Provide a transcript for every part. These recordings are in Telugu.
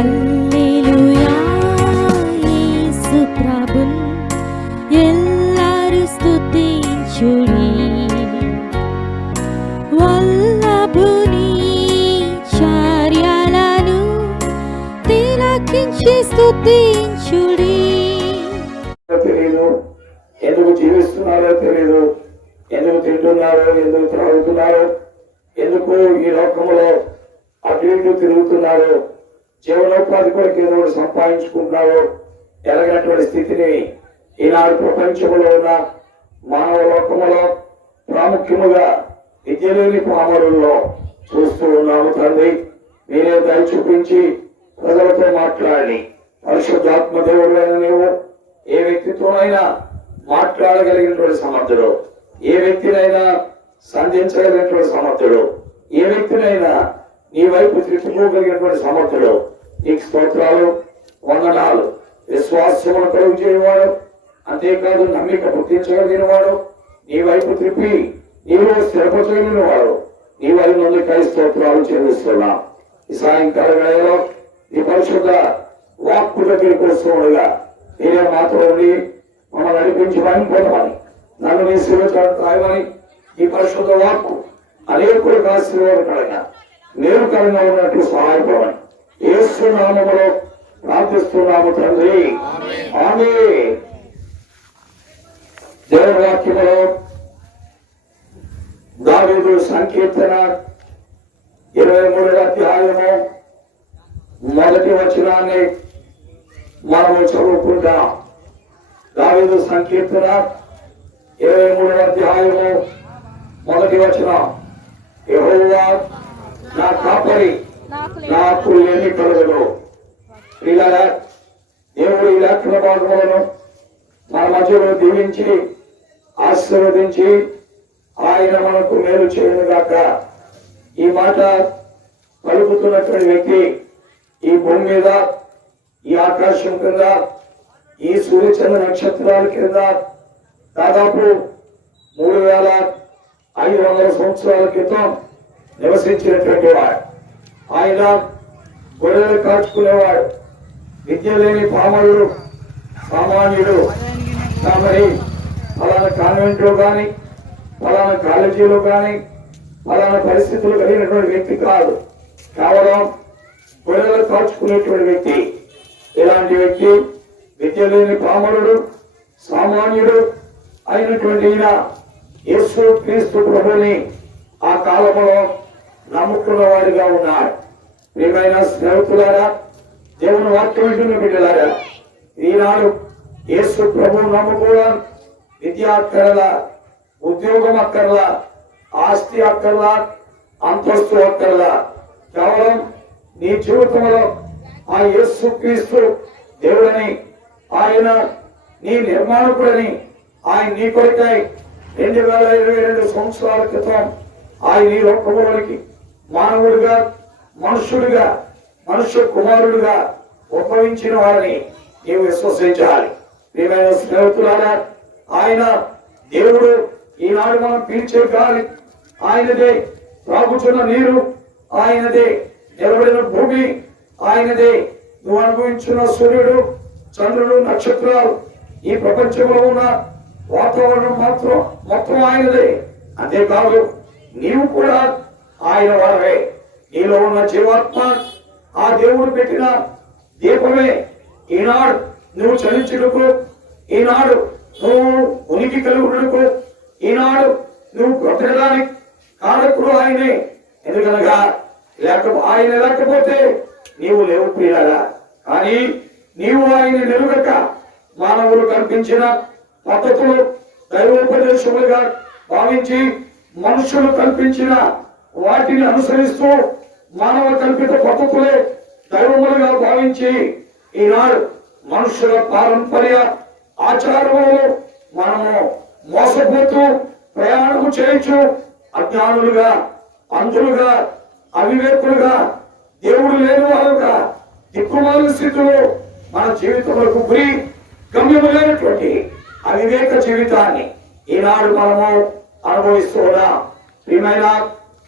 హల్లెలూయా యేసు ప్రభున్ ఎల్లరు స్తుతించుడి వల్లభుని చర్యలను తిలకించి స్తుతించుడి. తెలియదు, ఎందుకు జీవిస్తున్నారో తెలియదు, ఎందుకు తింటున్నారో, ఎందుకు త్రాగుతున్నారో, ఎందుకు ఈ లోకంలో అటు ఇటు తిరుగుతున్నారో, జీవనోపాధి కొరకు ఏదో సంపాదించుకుంటున్నారో ఎలాగైనటువంటి స్థితిని ఈనాడు ప్రపంచంలో ఉన్న మానవ లోకములో ప్రాముఖ్యముగా విద్య లేని పామరుల్లో చూస్తూ ఉన్నాము. తండ్రి, మీరే దయ చూపించి ప్రజలతో మాట్లాడి, పరిశుద్ధాత్మ దేవుడైన నీవు ఏ వ్యక్తితోనైనా మాట్లాడగలిగినటువంటి సమర్థుడు, ఏ వ్యక్తినైనా సంధించగలిగినటువంటి సమర్థుడు, ఏ వ్యక్తినైనా నీ వైపు తిప్పుకోగలిగినటువంటి సమర్థుడు. నీకు స్తోత్రాలు, వందనాలు. విశ్వాసమును కలుగు చేయవాడు, అంతేకాదు నమ్మిక పుట్టించగలిగిన వాడు, నీ వైపు త్రిప్పి నీలో స్థిరపరచగలిగిన వాడు, నీ వైపు నుండి కై స్తోత్రాలు చెల్లిస్తున్నా. ఈ సాయంకాల వేళలో ఈ పరిశుద్ధ వాక్కు దగ్గరికి వస్తుండగా మీరే మాతో ఉండి మమ్మల్ని నడిపించి భయంపోతామని, నన్ను నీ సేవ రాయమని ఈ పరిశుద్ధ వాక్కు అనేకులకు ఆశీర్వాదకరంగా నేరుకరంగా ఉన్నట్లు సహాయపడమని యేసు నామములో ప్రార్థిస్తున్నాము తండ్రి, ఆమేన్. దేవుని వాక్యములో దావీదు సంకీర్తన 23వ అధ్యాయము 1వ వచనాన్ని మనము చదువుకుంటాం. దావీదు సంకీర్తన 23వ అధ్యాయము 1వ వచనం. యెహోవా నా కాపరి, నాకు ఏమి కలుగదు. ప్రియులారా, దేవుడు ఈ లేఖన భాగములను మన మధ్యలో దీవించి ఆశీర్వదించి ఆయన మనకు మేలు చేయనుగాక. ఈ మాట పలుకుతున్నటువంటి వ్యక్తి ఈ భూమి మీద, ఈ ఆకాశం కింద, ఈ సూర్యచంద్ర నక్షత్రాల కింద దాదాపు 3500 సంవత్సరాల క్రితం నివసించినటువంటి వాడు. ఆయన గొర్రెలు కాచుకునేవాడు, విద్య లేని పామరుడు, సామాన్యుడు. మరి ఫలానా కాన్వెంట్ లో కానీ, ఫలానా కాలేజీలో కానీ, ఫలానా పరిస్థితులు కలిగినటువంటి వ్యక్తి కాదు. కేవలం గొర్రెలు కాచుకునేటువంటి వ్యక్తి. ఇలాంటి వ్యక్తి విద్య లేని పామరుడు, సామాన్యుడు అయినటువంటి ఈయన యేసు క్రీస్తు ప్రభుని ఆ కాలంలో నమ్ముకున్న వాడిగా ఉన్నాడు. ప్రియమైన స్నేహితులారా, దేవుని వాక్యం వింటున్న బిడ్డలారా, ఈనాడు యేసు ప్రభు నమ్ముకోవడం విద్య అక్కర్లా, ఉద్యోగం అక్కర్లా, ఆస్తి అక్కర్లా, అంతస్తు అక్కర్లా. కేవలం నీ జీవితంలో ఆ యేసు క్రీస్తు దేవుడని, ఆయన నీ నిర్మాణకుడని, ఆయన నీ కొరకై 2022 సంవత్సరాల క్రితం ఆయన ఈ లోకంలోనికి మానవుడిగా, మనుష్యుడిగా, మనుష్య కుమారుడిగా ఉద్భవించిన వారిని నీవు విశ్వసించాలి. ప్రియమైన స్నేహితులారా, ఆయన దేవుడు. ఈనాడు మనం పీల్చే గాలి ఆయనదే, త్రాగుచున్న నీరు ఆయనదే, నిలబడిన భూమి ఆయనదే, నువ్వు అనుభవించిన సూర్యుడు, చంద్రుడు, నక్షత్రాలు, ఈ ప్రపంచంలో ఉన్న వాతావరణం మొత్తం ఆయనదే. అంతేకాదు నీవు కూడా ఆయన వాడవే. నీలో ఉన్న జీవాత్మ ఆ దేవుడు పెట్టిన దీపమే. ఈనాడు నువ్వు చలించుటకు, ఈనాడు నువ్వు ఉనికి కలుగుటకు, ఈనాడు నువ్వు బ్రతకడానికి కారకుడు ఆయనే. ఎందుకనగా ఆయన లేకపోతే నీవు లేవు ప్రియులారా. కానీ నీవు ఆయన నిలుగక మానవులు కల్పించిన పద్ధతులు దైవోపదేశములుగా భావించి, మనుషులు కల్పించిన వాటిని అనుసరిస్తూ మానవ కల్పిత పద్ధతులే దైవములుగా భావించి ఈనాడు మనుషుల పారంపర్య ఆచారములు మనము మోసపోతూ ప్రయాణము చేయొచ్చు. అజ్ఞానులుగా, అంధులుగా, అవివేకులుగా, దేవుడు లేని వారుగా, దిక్కుమాల స్థితిలో మన జీవితంలో గురి గమ్యము లేనటువంటి అవివేక జీవితాన్ని ఈనాడు మనము అనుభవిస్తున్నాం. ప్రియమైన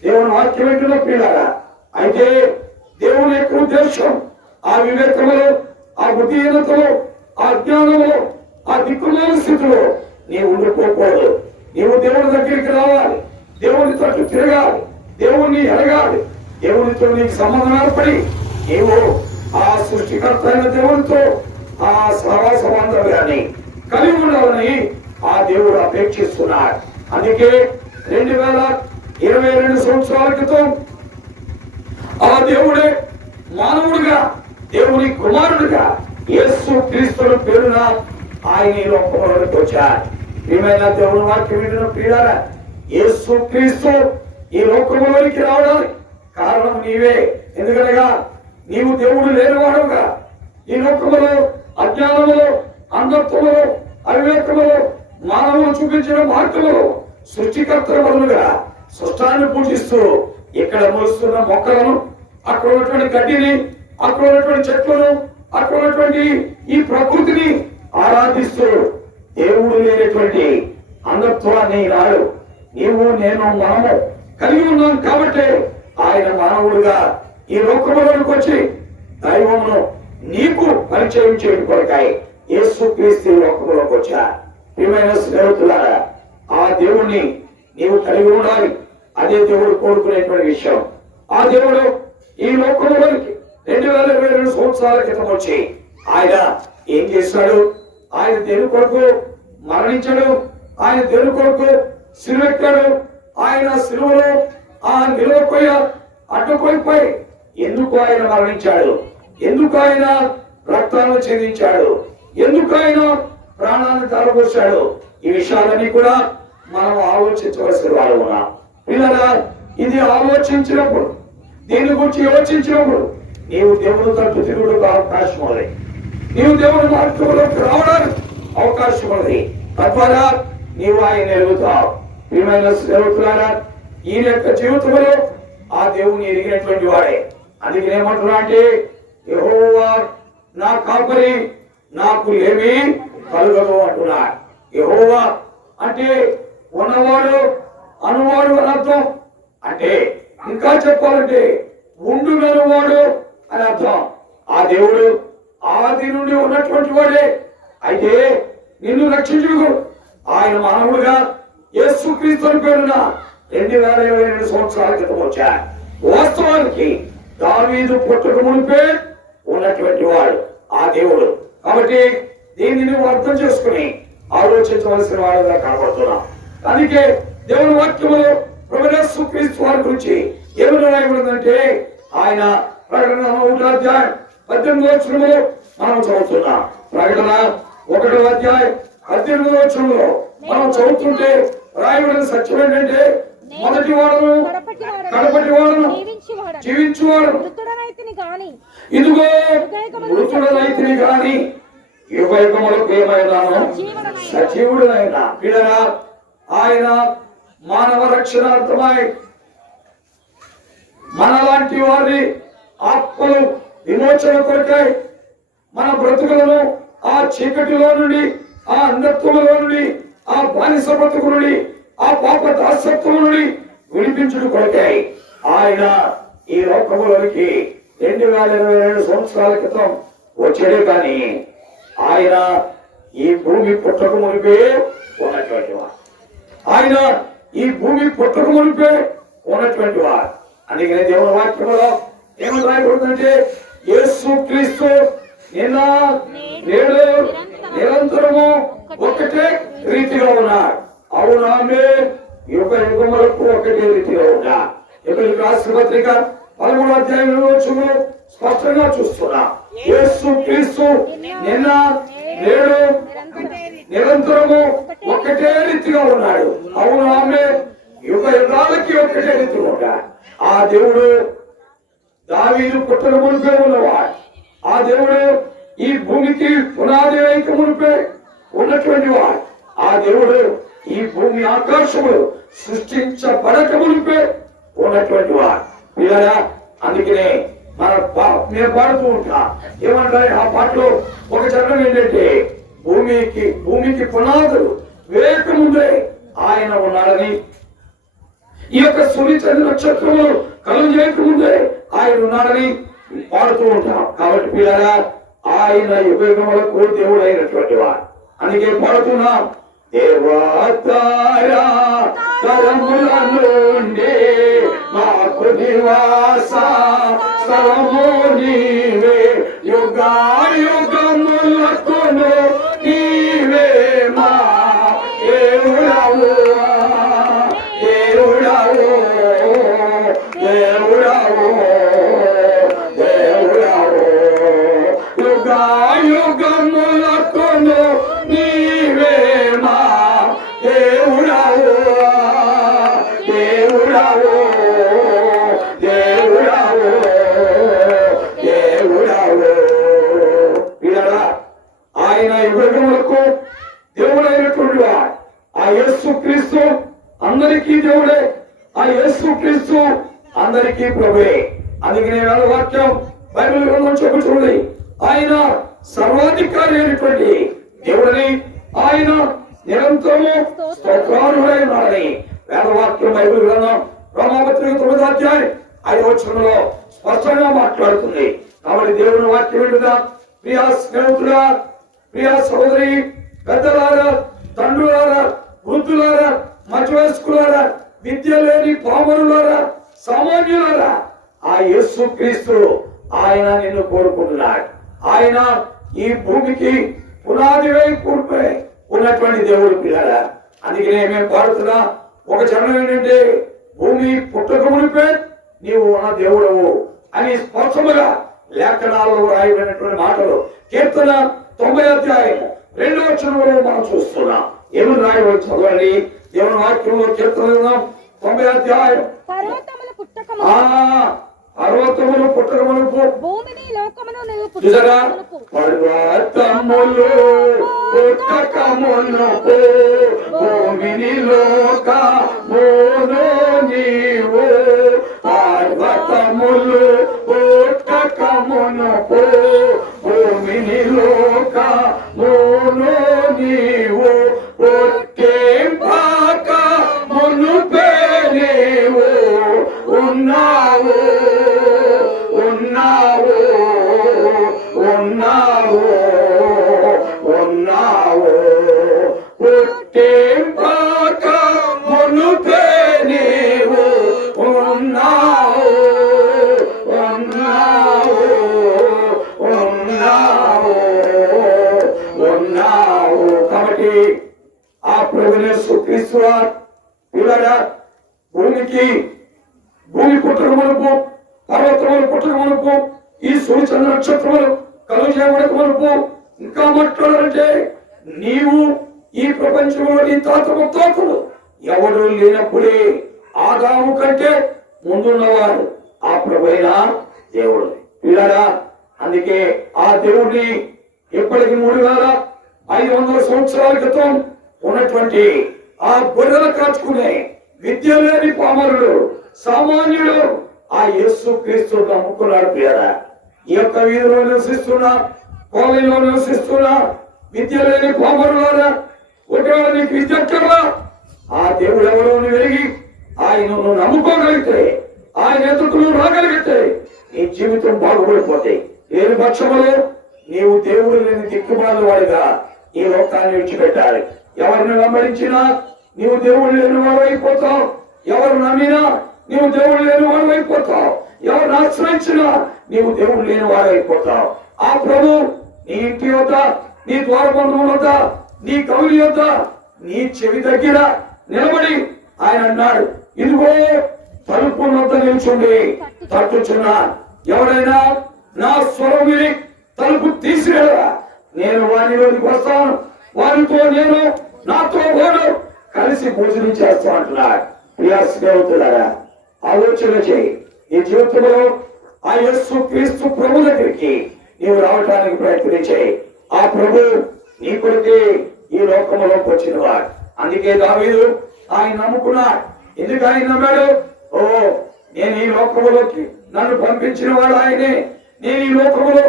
దేవుని వాక్యం వింటున్న పిల్లరా, అయితే దేవుని యొక్క ఉద్దేశం ఆ వివేకములో, ఆ బుద్ధిహీనతలో, ఆ జ్ఞానంలో, ఆ దిక్కులేని స్థితిలో నీవు ఉండిపోకూడదు. నీవు దేవుని దగ్గరికి రావాలి, దేవుని తట్టు తిరగాలి, దేవుణ్ణి ఎరగాలి, దేవునితో నీకు సంబంధం ఏర్పడి నీవు ఆ సృష్టికర్త అయిన దేవునితో ఆ సహవాసంగాన్ని కలిగి ఉండాలని ఆ దేవుడు అపేక్షిస్తున్నాడు. అందుకే 2022 సంవత్సరాల క్రితం ఆ దేవుడే మానవుడిగా, దేవుని కుమారుడిగా యేసు క్రీస్తు పేరున ఆయన ఈ లోకంలోకి వచ్చాడు. ప్రియమైన దేవుని వాక్యం వింటున్న ప్రియులారా, యేసు క్రీస్తు ఈ లోకంలోనికి రావడానికి కారణం నీవే. ఎందుకనగా నీవు దేవుడు లేనివాడుగా ఈ లోకములో అజ్ఞానములో, అంధత్వములో, అవివేకములో, మానవులు చూపించిన మార్గములో సృష్టికర్త బదులుగా సృష్టాన్ని పూజిస్తూ ఇక్కడ మొలుస్తున్న మొక్కలను, అక్కడ ఉన్నటువంటి గడ్డిని, అక్కడ ఉన్నటువంటి చెట్లను, అక్కడ ఉన్నటువంటి ఈ ప్రకృతిని ఆరాధిస్తూ దేవుడు లేనటువంటి అంధత్వాన్ని నాడు నీవు నేను మనము కలిగి ఉన్నాం. కాబట్టి ఆయన మానవుడుగా ఈ లోకంలోకి వచ్చి దైవమును నీకు పరిచయం చేయడం కొరకాయ యేసు క్రీస్తు లోకంలోకి వచ్చా. ప్రియమైన స్నేహితులారా, ఆ దేవుణ్ణి నీవు కలిగి ఉండాలి. అదే దేవుడు కోరుకునేటువంటి విషయం. ఆ దేవుడు ఈ లోకంలోకి 2022 సంవత్సరాల క్రితం వచ్చి ఆయన ఏం చేశాడు? ఆయన దేని కొరకు మరణించాడు, ఆయన దేని కొరకు సిలువెక్కాడు, ఆయన సిలువలో ఆ నిలవపోయ అడ్డుకోయిపోయి ఎందుకు ఆయన మరణించాడు, ఎందుకు ఆయన రక్తాలను చెందించాడు, ఎందుకు ఆయన ప్రాణాన్ని తారపోశాడు, ఈ విషయాలన్నీ కూడా మనం ఆలోచించవలసిన వాడు ఉన్నాం. పిల్లరా, ఇది ఆలోచించినప్పుడు, దీని గురించి యోచించినప్పుడు నీవు దేవుని తట్టు తిరుగుడుకు అవకాశం ఉంది, నీవు దేవుని మార్గంలోకి రావడానికి అవకాశం ఉంది. తద్వారా నీవు ఆయన ఎరుగుతావు. ప్రియమైన స్నేహితులారా, ఈయన యొక్క జీవితంలో ఆ దేవుని ఎరిగినటువంటి వాడే. అందుకే ఏమంటున్నా అంటే, యెహోవా నా కాపరి, నాకు ఏమీ కలుగదు అంటున్నాడు. యెహోవా అంటే ఉన్నవాడు, అనువాడు అని అర్థం. అంటే ఇంకా చెప్పాలంటే ఉండుగలవాడు అని అర్థం. ఆ దేవుడు ఆది నుండి ఉన్నటువంటి వాడే. అయితే నిన్ను రక్షించుకు ఆయన మానవుడుగా యేసు క్రీస్తు పేరున 2022 సంవత్సరాల క్రితం వచ్చాడు. వాస్తవానికి దావీదు పుట్టక మునిపే ఉన్నటువంటి వాడు ఆ దేవుడు. కాబట్టి దీన్ని నువ్వు అర్థం చేసుకుని ఆలోచించవలసిన వాడుగా కనబడుతున్నాం. అందుకే దేవుని వాక్యములో ప్రభువైన యేసు క్రీస్తు వారి గురించి ఏమని రాయబడిందంటే, ఆయన ప్రకటన 1వ అధ్యాయం 18వ వచనంలో మనం చదువుతున్నాం. ప్రకటన 1వ అధ్యాయం 18వ వచనంలో మనం చదువుతుంటే రాయబడిన సత్యం ఏంటంటే, మొదటి వాడును కడపటి వాడును జీవించువాడు ఇదిగో మృతుడనైతిని గాని యుగయుగములకు ఏమైనాను సజీవుడనైనా. పిల్లరా, ఆయన మానవ రక్షణార్థమై మనలాంటి వారి ఆత్మలు విమోచన కొరకై మన బ్రతుకులను ఆ చీకటిలో నుండి, ఆ అంధత్వంలో నుండి, ఆ బానిస బ్రతుకు నుండి, ఆ పాప దాసత్వం నుండి విడిపించుడు కొరకై ఆయన ఈ లోకములోనికి 2022 సంవత్సరాల క్రితం వచ్చాడే. కానీ ఆయన ఈ భూమి పుట్టక మునిపే ఉన్నటువంటి వాడు. ఆయన ఈ భూమి పుట్టక మునిపే ఉన్నటువంటి వాడు. అందుకనే దేవుని వాక్యంలో ఏమని రాయబడుతుందంటే, యేసు క్రీస్తు నిన్న నేడు నిరంతరము ఒకటే రీతిగా ఉన్నాడు. అవును, ఆమె యుగ యుగములకు ఒకటే రీతిగా ఉన్నా. ఎబ్రియులకు రాసిన పత్రిక 13వ అధ్యాయంలో స్పష్టంగా చూస్తున్నా. యేసు క్రీస్తు నిన్న నేడు నిరంతరము ఒకటే రీతిగా ఉన్నాడు. అవును, ఆమె యుగ యుగాలకి ఒకటే రీతిగా ఉన్నాడు. ఆ దేవుడు దావీదు పుట్టక మునిపే ఉన్నవాడు. ఆ దేవుడు ఈ భూమికి పునాది వేయక మునిపే ఉన్నటువంటి వాడు. ఆ దేవుడు ఈ భూమి ఆకాశములు సృష్టించబడక మునిపే ఉన్నటువంటి వాడు. పిల్లరా, అందుకనే మేము పాడుతూ ఉంటాం. ఏమంటారు ఆ పాటలో ఒక చరణం ఏంటంటే, భూమికి పునాదులు వేయక ముందే ఆయన ఉన్నాడని, ఈ యొక్క సూర్య చంద్ర నక్షత్రములు కలుగు చేయక ముందే ఆయన ఉన్నాడని, పాడుతూ ఉంటాం. కాబట్టి పిల్లరా, ఆయన యుగములకు దేవుడు అయినటువంటి వాడు. అందుకే పాడుతున్నాం, దేవతారా కరముల నుండి మాకు నివాస స్థలము నీవే, యుగాయుగములకును నీవే మా దేవుడవు, దేవుడవు, దేవుడవు, దేవుడవు, యుగాయుగములకును నీవే మా దేవుడవు, దేవుడవు, దేవుడవు, దేవుడవు. పిల్లరా, ఆయన యుగములకు దేవుడైనటువంటి వాడు. ఆ యేసు క్రీస్తు అందరికీ దేవుడే, ఆ యేసు క్రీస్తు అందరికీ ప్రభువే. అందుకనే వాక్యం బైబిల్ గ్రంథం చెబుతుంది, ఆయన సర్వాధికారి అయినటువంటి దేవుడని, ఆయన నిరంతరము స్తోత్రార్హుడైనాడని వేదవాక్యం బైబిల్ గ్రంథం రోమాపత్రిక 9వ అధ్యాయం 5వ వచనంలో స్పష్టంగా మాట్లాడుతుంది. కాబట్టి దేవుని వాక్యం వింటున్నా ప్రియా స్నేహితుడా, ప్రియా సహోదరి, పెద్దలారా, తండ్రులారా, వృద్ధులారా, మధ్య వయస్కులారా, విద్య లేని పామరులారా, సామాన్యులారా, ఆ యేసు క్రీస్తు ఆయన నిన్ను కోరుకుంటున్నాడు. ఆయన ఈ భూమికి పునాది వేయి కూడిపోయి ఉన్నటువంటి దేవుడు పిల్లరా. అందుకనే మేము పాడుతున్నా ఒక చరణం ఏంటంటే, భూమి పుట్టక మునిపే నీవు ఉన్న దేవుడవు అని స్పష్టముగా లేఖనాల్లో రాయబడినటువంటి మాటలు కీర్తన 90వ అధ్యాయం 2వ వచనంలో మనం చూస్తున్నాం. ఏమని రాయబడి చదవండి. దేవుని వాక్యంలో కీర్తన 90వ అధ్యాయం, పర్వతములు పుట్టకమును పర్వతములు పుట్టకమునుపు భూమిని లోకమును నిలుపు చూసారా, పర్వతములు పుట్టకమునుపు భూమిని లోకమును నీవు, పర్వతములు పుట్టకమునుపు భూమిని లోకమును నీవు, పుట్టింపక మునుపే నీవు ఉన్నావు, ఉన్నావు, ఉన్నావు, ఉన్నావు, పుట్టింపక మునుపే నీవు ఉన్నావు, ఉన్నావు, ఉన్నావు, ఉన్నావు. కాబట్టి ఆ ప్రభుయేసు క్రీస్తు పిల్లరా, భూమి పుట్టక మునుపు, పర్వతములు పుట్టక మునుపు, ఈ సూచన నక్షత్రములు కలుగు చేయబడక మునుపు, ఇంకా మాట్లాడాలంటే నీవు ఈ ప్రపంచంలో నీ తాత ముత్తాతలు ఎవడు లేనప్పుడే ఆదాము కంటే ముందున్నవాడు ఆ ప్రభువైన దేవుడు పిల్లరా. అందుకే ఆ దేవుడిని ఇప్పటికి 3500 సంవత్సరాల క్రితం ఉన్నటువంటి ఆ గొర్రెలు కాచుకునే విద్య లేని పామరుడు, సామాన్యుడు ఆ యేసు క్రీస్తు నమ్ముకున్నాడు. పిల్లరా, ఈ యొక్క వీధిలో నివసిస్తున్నా, కాలనీలో నివసిస్తున్నా విద్య లేని పామరులారా, ఒకవేళ నీకు విద్య ఎక్కడా ఆ దేవుడు ఎవరో వెలిగి ఆయనను నమ్ముకోగలిగితే, ఆయన ఎదుకు రాగలిగితే నీ జీవితం బాగుపడిపోతాయి. లేని పక్షంలో నీవు దేవుడు లేని దిక్కుమాలి వాడిగా ఈ లోకాన్ని విడిచిపెట్టాలి. ఎవరిని వెంబడించినా నీవు దేవుడు లేని వాడు అయిపోతావు, ఎవరు నమ్మినా నీవు దేవుడు లేని వాడు అయిపోతావు, ఎవరిని ఆశ్రయించినా నీవు దేవుడు లేని వాడు అయిపోతావు. ఆ ప్రభు నీ ఇంటి వద్ద, నీ ద్వారబంధువుల వద్ద, నీ కవులి వద్ద, నీ చెవి దగ్గర నిలబడి ఆయన అన్నాడు, ఇదిగో తలుపు వద్ద నిల్చుండి తట్టుచున్నా, ఎవరైనా నా స్వరం విని తలుపు తీసివేయరా, నేను వారిలోనికి వస్తాను, వారితో నేను, నాతో వాడు కలిసి భోజనం చేస్తా అంటున్నాడు. ప్రియా స్నేహితులారా, ఆలోచన చేయి. ఈ జీవితంలో ఆ యేసు క్రీస్తు ప్రభు దగ్గరికి నీవు రావడానికి ప్రయత్నం చేయి. ఆ ప్రభు నీ కొడుకే ఈ లోకంలోకి వచ్చిన వాడు. అందుకే దావీదు ఆయన నమ్ముకున్నాడు. ఎందుకు ఆయన నమ్మాడు? ఓ, నేను ఈ లోకంలోకి నన్ను పంపించిన వాడు ఆయనే. నేను ఈ లోకంలో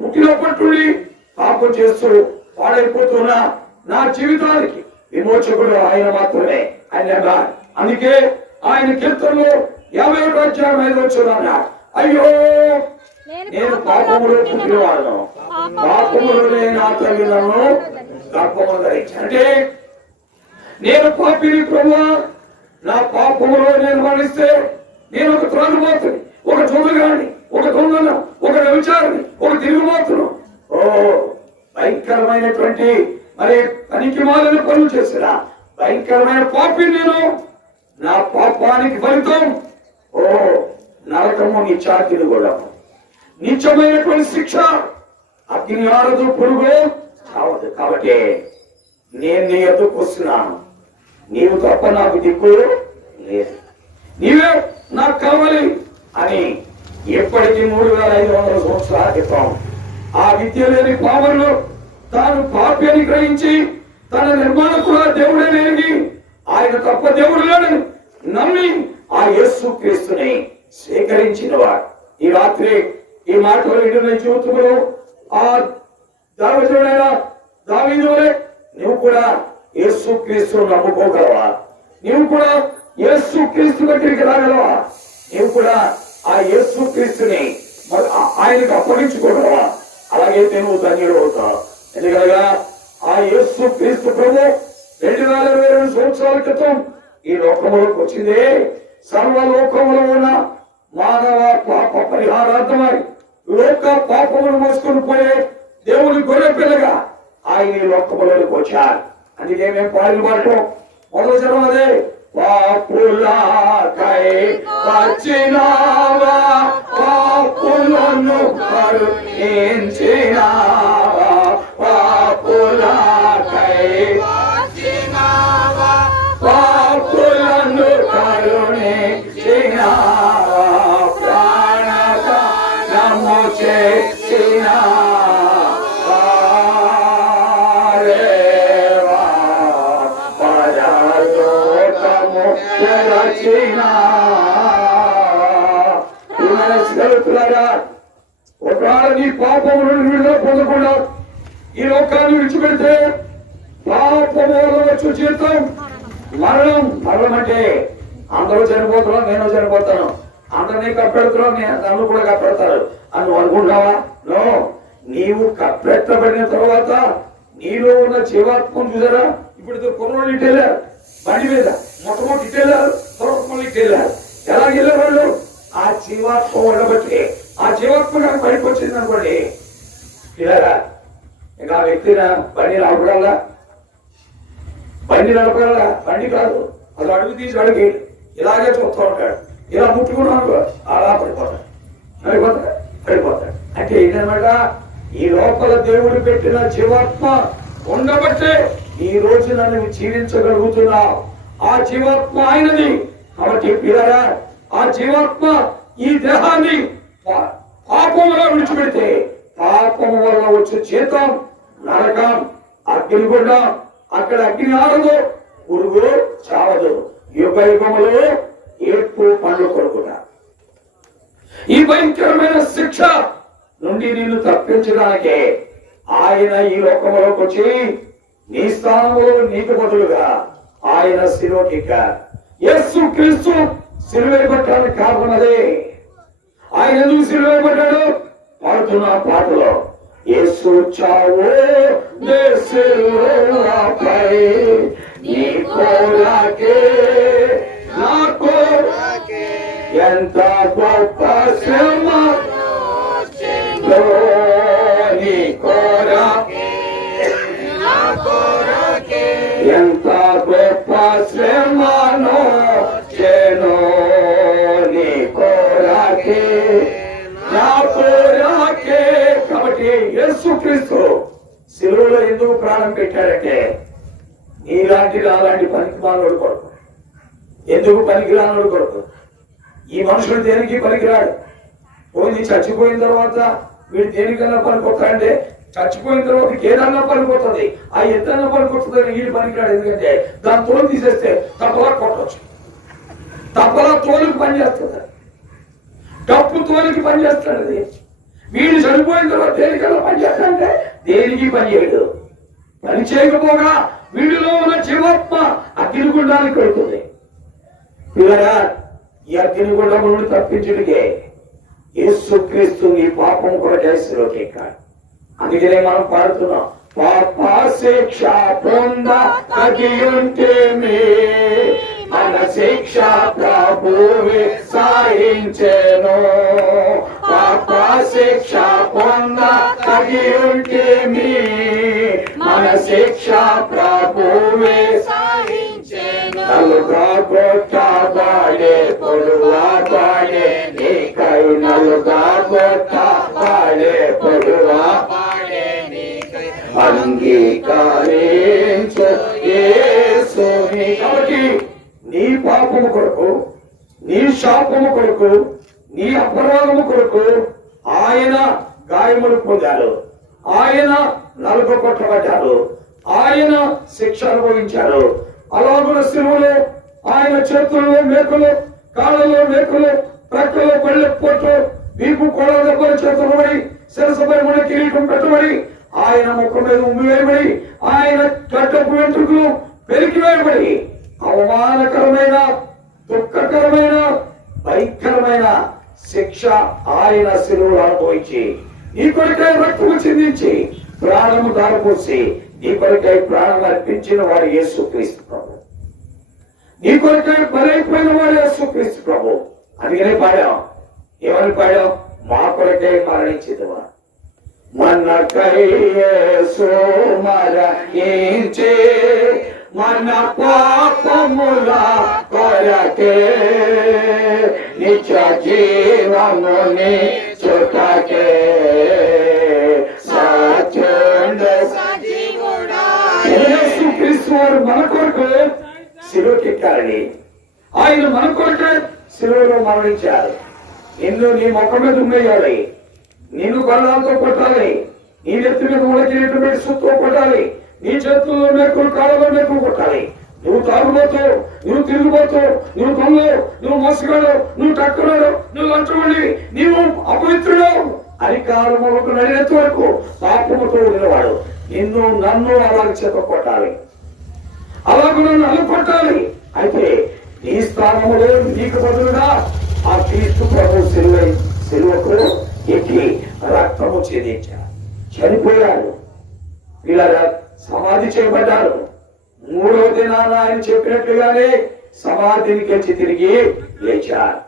పుట్టినప్పటి నుండి పాపం చేస్తూ పాడైపోతున్నా నా జీవితానికి విమోచకుడు ఆయన మాత్రమే అని అన్నాడు. అందుకే ఆయన కీర్తనలో 51 అధ్యాయం 5 వచనం అన్నాడు, అయ్యో నేను పాపములో పుట్టినవాడును, పాపములోనే నా తల్లి నన్ను గర్భమున ధరించాను. అంటే నేను పాపిని ప్రభువా, నా పాపములో నేను మరణిస్తే నేను ఒక త్రాగుబోతుని, ఒక దొంగగాని, ఒక దొంగను, ఒక వ్యభిచారిని, ఒక తిరుగుబోతును. ఓ భయంకరమైనటువంటి మరి పనికి మాలిన పనులు చేసిన భయంకరమైన పాపిని నేను. నా పాపానికి ఫలితం ఓ నరకము, నిత్యాగ్ని కూడా, నిత్యమైనటువంటి శిక్ష, అగ్ని ఆరదు, పురుగు చావదు. కాబట్టి నేను నీ ఎదుకు వస్తున్నాను, నీవు తప్ప నాకు దిక్కు లేదు, నీవే నాకు కావాలి అని ఎప్పటికీ 3500 సంవత్సరాల క్రితం ఆ విద్య లేని పామరులు తాను పాపి అని గ్రహించి తన నిర్మాణకుడు దేవుడే ఎరిగి ఆయన తప్ప దేవుడు లేడని నమ్మి ఆ యేసు క్రీస్తుని స్వీకరించిన వాడు ఈ రాత్రి ఈ మాటలు వింటున్న జీవితంలో ఆ దావీదుడైన దావీదు వలె నువ్వు కూడా యేసు క్రీస్తును నమ్ముకోగలవా? నువ్వు కూడా యేసు క్రీస్తు దగ్గరికి రాగలవా? నువ్వు కూడా ఆ యేసు క్రీస్తుని ఆయనకు అప్పగించుకోగలవా? అలాగైతే నువ్వు ధన్యుడు అవుతావు. ఎందుకనగా ఆ యేసు క్రీస్తు ప్రభు 2022 సంవత్సరాల క్రితం ఈ లోకంలోకి వచ్చిందే సర్వలోకంలో ఉన్న మానవ పాప పరిహారార్థమై లోక పాపములు మోసుకొని పోయే దేవుని గొర్రె పిల్లగా ఆయన ఈ లోకంలోకి వచ్చారు. అందుకే మేము పాడిన పాటం మొదలు చదవదే, పాపులకై వచ్చినావా, పాపులను కరుణించినావా, పాపులకై వచ్చినావా, పాపులను కరుణించినావా, ప్రాణదానము చేసినావా, దేవా పరలోకము రచినావా. ఒకవేళ నీ పాపములను విడుదల పొందకుండా ఈ లోకాన్ని విడిచిపెడితే పాపము వల్ల వచ్చు జీవితం మరణం. మరణం అంటే అందరూ చనిపోతున్నాం, నేను చనిపోతాను, అందరినీ కప్పెడుతున్నాం, నన్ను కూడా కప్పెడతారు అని నువ్వు అనుకుంటావా? నో, నీవు కప్పెట్టబడిన తర్వాత నీలో ఉన్న జీవాత్మను చూసారా? ఇప్పుడు కుర్రోళ్ళు ఇట్టేళ్ళారు బండి మీద, మొట్టమొదటి ఇట్టేళ్ళారు, తర్వాత మళ్ళీ ఇట్టేళ్ళారు. ఎలాగెళ్ళారు వాళ్ళు? ఆ జీవాత్మ ఉండబట్టి ఆ జీవాత్మ నాకు బయటకు వచ్చింది అనుకోండి, ఇలాగా ఇంకా ఆ వ్యక్తి బండి నడపగలరా? బండి నడపగలరా? బండి కాదు, అది అడుగు తీసి అడిగి ఇలాగే చూస్తూ ఉంటాడు, ఇలా ముట్టుకున్నాను అలా పడిపోతాడు, పడిపోతాడు. అంటే ఏంటన్నమాట, ఈ లోపల దేవుడు పెట్టిన జీవాత్మ ఉండబట్టే ఈ రోజు నన్ను జీవించగలుగుతున్నావు. ఆ జీవాత్మ ఆయనది. కాబట్టి పిల్లరా, ఆ జీవాత్మ ఈ దేహాన్ని పాపంలో విడిచిపెడితే పాపం వల్ల వచ్చే జీతం నరకం, అగ్నిగుండం. అక్కడ అగ్ని ఆరదు, పురుగు చావదు. యుగ యుగములో ఏర్పు పండ్లు కొడుకున్నా. ఈ భయంకరమైన శిక్ష నుండి నిన్ను తప్పించడానికే ఆయన ఈ లోకంలోకి వచ్చి నీ స్థానంలో నీకు బదులుగా ఆయన శిలువకెక్కారు. యేసు క్రీస్తు సిలువేయబడటానికి కారణం అదే. ఆయన ఎందుకు సిలువేయబడ్డాడు? పాడుతున్న పాటలో యేసు చావో సిలువపై నీ కోరాకే నా కోరాకే ఎంత గొప్ప శ్రమ నీ కోరాకే నా కోరాకే ఎంత గొప్ప శ్రమను చేను నీ కోరాకే నా కోరాకే. కాబట్టి యేసుక్రీస్తు శిలువలో ఎందుకు ప్రాణం పెట్టాడంటే నీలాంటి నాలాంటి పనికి మానవుడు కొరకు. ఎందుకు పనికి రానుడు కొరకు? ఈ మనుషుడు దేనికి పనికిరాడు. పోయి చచ్చిపోయిన తర్వాత వీడు దేనికన్నా పనికొస్తాడంటే చచ్చిపోయిన తర్వాత ఏదన్నా పనికొస్తుంది, ఆ ఎద్దన్నా పనికొస్తుంది, వీడు పనికిరాడు. ఎందుకంటే దాని తోలు తీసేస్తే తప్పలా కొట్టవచ్చు, తప్పలా తోలుకి పనిచేస్తుంది, డప్పు తోలికి పనిచేస్తాడు. అది వీడు చనిపోయిన తర్వాత దేనికన్నా పనిచేస్తాడంటే దేనికి పని చేయడు. పని చేయకపోగా వీడిలో ఉన్న జీవాత్మ అగ్నిగుండానికి వెళ్తుంది. పిల్లరా, ఈ అగ్నిగుండం నుండి తప్పించుడికే యేసుక్రీస్తు నీ పాపం కొరకై శిలువకి ఎక్కాడు. అందుకనే మనం పాడుతున్నాం, పాప శిక్ష పొంద తగియుంటేమి మన శిక్ష ప్రభువే సాయించెను. పాప శిక్ష పొంద తగియుంటేమి మన శిక్ష ప్రభువే సాయించెను. నలుగా కొట్టబడే పొడువాబడే నీకై, నలుగా కొట్టబడే పొడువాబడే నీకై అంగీకరించు యేసుని. కాబట్టి నీ పాపము కొరకు, నీ శాపము కొరకు, నీ అపరాధము కొరకు ఆయన గాయములు పొందారు, ఆయన నలుగు కొట్టబడ్డారు, ఆయన శిక్ష అనుభవించారు. అలాగున శిలువలో ఆయన చేతుల్లో మేకులు, కాళ్ళలో మేకులు, ప్రక్కలో పళ్ళె పొట్టు, వీపు కొడ దెబ్బలు చేతులు పడి, శిరసపై మన కిరీటం పెట్టబడి, ఆయన ముఖం మీద ఉమ్మి వేయబడి, ఆయన గడ్డపు వెంట్రుకలు పెరికి వేయబడి, అవమానకరమైన, దుఃఖకరమైన, భయంకరమైన శిక్ష ఆయన శిలువలో అనుభవించి, నీ కొరకై రక్తము చిందించి, ప్రాణము దారపోసి, నీ కొరకై ప్రాణం అర్పించిన వాడు యేసుక్రీస్తు ప్రభు. నీ కొరకై బలైపోయిన వాడు యేసుక్రీస్తు ప్రభు. అందుకనే పాడాం, ఏమని పాడాం? మా కొరకై మరణించినవా, మనకై యేసు మరణించే, మన పాపముల కొరకే నిత్య జీవముని చుటకే యేసుక్రీస్తు వారు మన కొరకు శిలువకెక్కారని, ఆయన మన కొరకే శిలువలో మరణించారు. నిన్ను నీ ముఖం మీద ఉమ్మేయాలి, నిన్ను బలాలతో కొట్టాలి, నీ నెత్తి మీద ముళ్ళకిరీటం పెట్టి సుత్తో కొట్టాలి, నీ చేతుల్లో మేకులు, కాళ్ళలో మేకులు కొట్టాలి. నువ్వు తాగుబోతు, నువ్వు తిరుగుబోతు, నువ్వు దొంగ, నువ్వు మోసగాడు, నువ్వు టక్కున్నాడు, నువ్వు లంచమని, నీవు అపవిత్రుడు అధికారములకు నడినెత్తి వరకు పాపముతో ఉన్నవాడు నిన్ను నన్ను అలాగే చేత కొట్టాలి, అలాగే నన్ను అలా కొట్టాలి. అయితే నీ స్థానములో నీకు బదులుగా ఆ క్రీస్తు ప్రభు శిలువకు ఎక్కి రక్తము ఛేదించారు, చనిపోయారు, ఇలా సమాధి చేయబడ్డారు. మూడవ దినాన ఆయన చెప్పినట్లుగానే సమాధికి తిరిగి లేచారు.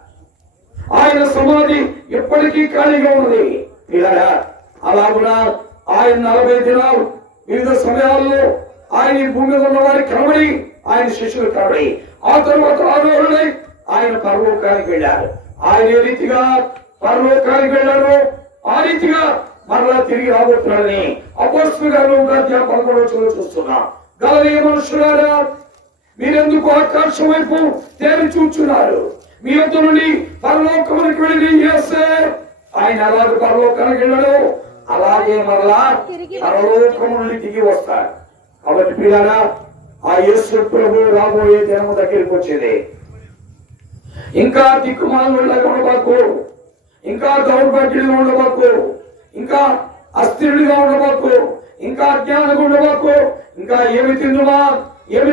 ఆయన సమాధి ఎప్పటికీ ఖాళీగా ఉన్నది. ఇలా అలాగున ఆయన 40 దినాలు వివిధ సమయాల్లో ఆయన భూమి మీద ఉన్న వారికి కనబడి, ఆయన శిష్యులు కనబడి, ఆ తర్వాత ఆరోహణై ఆయన పరలోకానికి వెళ్ళారు. ఆయన ఏ రీతిగా పరలోకానికి వెళ్ళారో ఆ రీతిగా మరలా తిరిగి రాబోతున్నాడని అపోస్తలుల కార్యములు 11వ చూస్తున్నాం. గలలియ మనుషులారా, మీరెందుకు ఆకాశం వైపు తేరి చూచున్నారు? మీ యొద్ద నుండి పరలోకమునికి వెళ్ళి యేసే ఆయన అలాగే పరలోకానికి వెళ్ళాడు, అలాగే మరలా పరలోకము నుండి దిగి వస్తాడు. కాబట్టి పిల్లరా, ఆ యేసు ప్రభు రాబోయే దినము దగ్గరికి వచ్చేది. ఇంకా దిక్కుమాలుగా ఉండబాకు, ఇంకా దౌర్భాగ్యుడిగా ఉండబాకు, ఇంకా అస్థిరుడిగా ఉండబాకు, ఇంకా అజ్ఞానంగా ఉండబాకు. ఇంకా ఏమి తిందుమా, ఏమి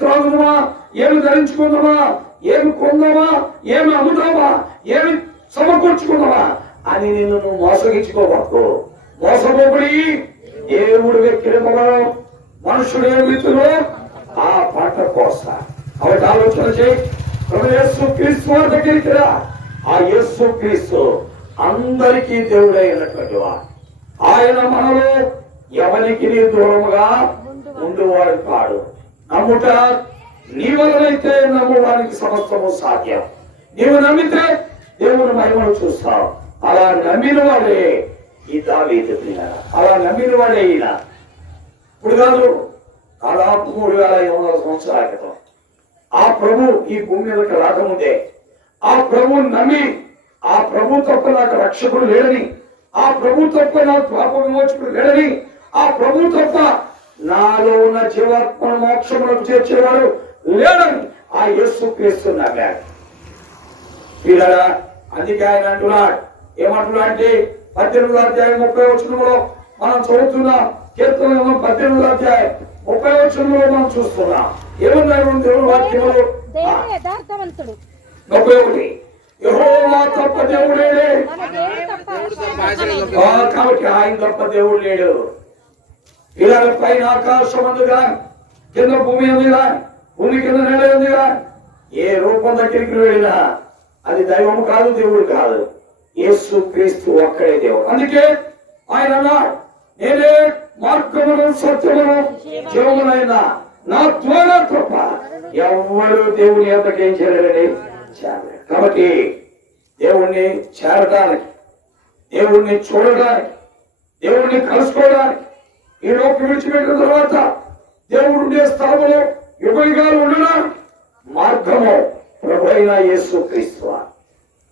త్రాగుదామా, ఏమి ధరించుకుందామా, ఏమి కొందామా, ఏమి అమ్ముదామా, ఏమి సమకూర్చుకుందామా అని నిన్ను నువ్వు మోసగించుకోబాకు. మోసపోబడి దేవుడు వ్యక్తిగతం, మనుషుడు ఏ మిత్రులు ఆ పంట కోస్తా. కాబట్టి ఆలోచన చేయి, యేసు క్రీస్తు వారి దగ్గరికి రా. ఆ యేసు క్రీస్తు అందరికీ దేవుడైనటువంటి వాడు. ఆయన మనలో ఎవరికి దూరముగా ఉండువాడు కాడు. నమ్ముట నీ వలనైతే నమ్మువానికి సమస్తము సాధ్యం. నీవు నమ్మితే దేవుని మహిమను చూస్తావు. అలా నమ్మిన వాడే ఈ దావీదు, అలా నమ్మిన వాడే ఈయన. ఇప్పుడు కాదు, దాదాపు 3500 సంవత్సరాల క్రితం ఆ ప్రభు ఈ భూమి మీదకి రాకముందే ఆ ప్రభు నమ్మి, ఆ ప్రభు తప్ప నాకు రక్షకుడు లేడని, ఆ ప్రభు తప్ప నాకు పాప విమోచకుడు లేడని, ఆ ప్రభు తప్ప నాలో ఉన్న జీవాత్మ మోక్షములకు చేర్చేవాడు లేడని ఆ యేసు క్రీస్తు నమ్మాడు. పిల్లరా, అందుకే ఆయన అంటున్నాడు, ఏమంటున్నా అంటే 18వ అధ్యాయం 30వ వచనంలో మనం చదువుతున్నాం. కీర్తన 18వ అధ్యాయం 30వ వచనంలో మనం చూస్తున్నాం. ఏమన్నారు దేవుని వాక్యములు? 31 31 యెహోవా తప్ప దేవుడు లేడే. మన దేవుడు తప్ప కాబట్టి ఆయన తప్ప దేవుడు లేడు. ఇలా పైన ఆకాశం ఉందిగా, కింద భూమి ఉందిగా, భూమి కింద నెల ఉందిగా, ఏ రూపం దగ్గరికి వెళ్ళినా అది దైవం కాదు, దేవుడు కాదు, యేసు క్రీస్తు ఒక్కడే దేవుడు. అందుకే ఆయన అన్నాడు, నేనే మార్గమును సత్యమును జీవమునైనా, నా ద్వారా తప్ప ఎవరు దేవుని యొక్కకి ఏం చేయలేడని చేరలేడు. కాబట్టి దేవుణ్ణి చేరడానికి, దేవుణ్ణి చూడడానికి, దేవుణ్ణి కలుసుకోవడానికి ఈ లోకం విడిచిపెట్టిన తర్వాత దేవుడు ఉండే స్థలంలో యుగయుగాలు ఉండడానికి మార్గము ప్రభు అయిన యేసు క్రీస్తు.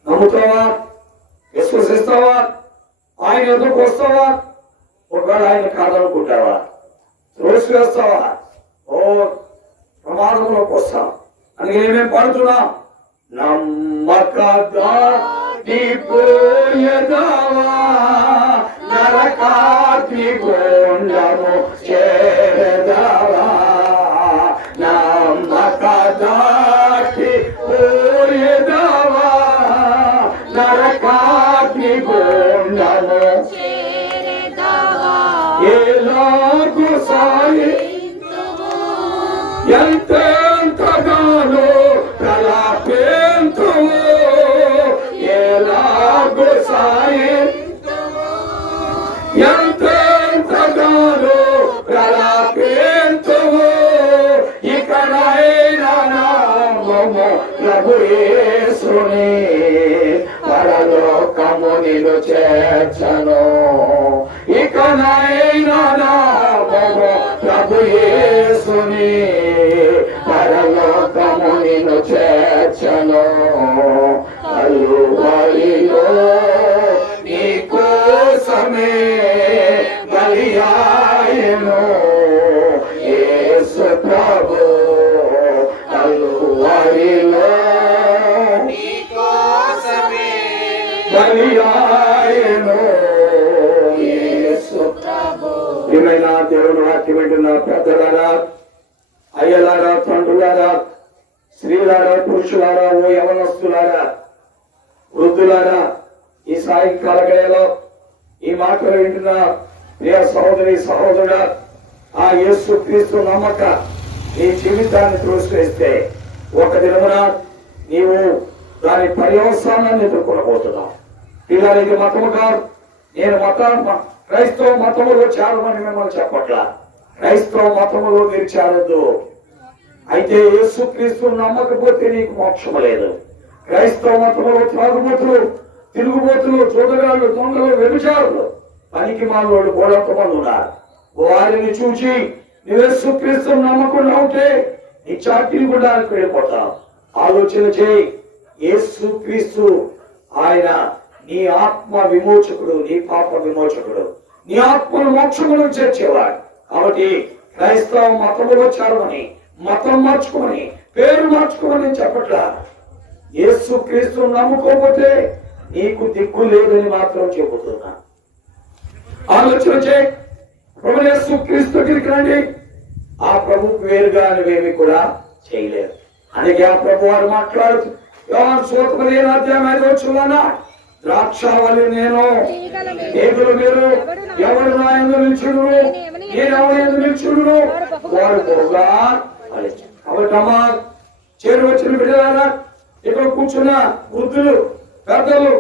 నమ్ముతావా? విశ్వసిస్తావా? ఆయన ఎదురుకు వస్తావా? ఒకవేళ ఆయన కాదనుకుంటావా? త్రోసి వేస్తావా? ఓ ప్రమాదంలోకి వస్తాం. అందుకే మేము పాడుతున్నాం, నమ్మకదా పోయేదావా నరకాగ్ని గుండము చేరదావా, నమ్మకదా పోయేదావా నరకాగ్ని గుండము ఎలాగు సాయి ఎంతెంతగానో ప్రలాపేంతువు, ఎలాగు సాయి ఎంతెంతగానో ప్రలాపేంతువు, ఇకనైనా నామము ప్రభు యేసుని పరలోకము నిన్ను చేర్చను, ఇకనైనా నామము ప్రభు యేసుని పరలోకము నిన్ను చేర్చను. కలువరిలో నీ కోసమే బలియాయెను యేసు ప్రభు, కలువరిలో నీ కోసమే బలియాయెను యేసు ప్రభు. ఏమైనా దేవుడు వాక్యం వింటున్న పెద్దలారా, అయ్యలారా, తండ్రులారా, స్త్రీలారా, పురుషులారా, ఓ యవనస్తులారా, వృద్ధులారా, ఈ సాయంకాల వేళలో ఈ మాటలు వింటున్న ప్రియ సహోదరి సహోదరుడా, ఆ యేసు క్రీస్తు నమ్మక నీ జీవితాన్ని త్రోసివేస్తే ఒక దినమున నీవు దాని పర్యవసానాన్ని ఎదుర్కొనబోతున్నావు. పిల్లలకి మతము కాదు, నేను క్రైస్తవ మతములో చేరమని మిమ్మల్ని చెప్పట్లా, క్రైస్తవ మతములో మీరు చేరద్దు. అయితే యేసు క్రీస్తు నమ్మకపోతే నీకు మోక్షము లేదు. క్రైస్తవ మతములో త్రాగుబోతులు, తిరుగుబోతులు, చోదగాళ్ళు, దొంగలు, వ్యభిచారులు, పనికి మాలోళ్ళు గోడంతమంది ఉన్నారు. వారిని చూచి నువ్వు యేసు క్రీస్తు నమ్మకుండా ఉంటే నీ చాటిని కూడా వెళ్ళిపోతావు. ఆలోచన చేయి, యేసు క్రీస్తు ఆయన నీ ఆత్మ విమోచకుడు, నీ పాప విమోచకుడు, నీ ఆత్మను మోక్షమును చేర్చేవాడు. కాబట్టి క్రైస్తవ మతములో చేరమని, మతం మార్చుకోమని, పేరు మార్చుకోమని చెప్పట్లా. యేసు క్రీస్తు నమ్ముకోకపోతే నీకు దిక్కు లేదని మాత్రం చెబుతున్నా. ఆలోచన చేయి, ప్రభు యేసు క్రీస్తు దగ్గరికి రండి. ఆ ప్రభుకు వేరుగా నువ్వేమి కూడా చేయలేరు. అందుకే ఆ ప్రభు వారు మాట్లాడుతూ యోహాను సువార్త 15:5 ద్రాక్షావళి నేను, ఏగులు మీరు, ఎవరు నా యందు నిలిచును, నేను ఎవరి యందు నిలిచును, వారు బహుగా ఫలించును. కాబట్టి అమ్మా, చేరు వచ్చిన బిడ్డలారా, ఇక్కడ కూర్చున్న వృద్ధులు, పెద్దలు,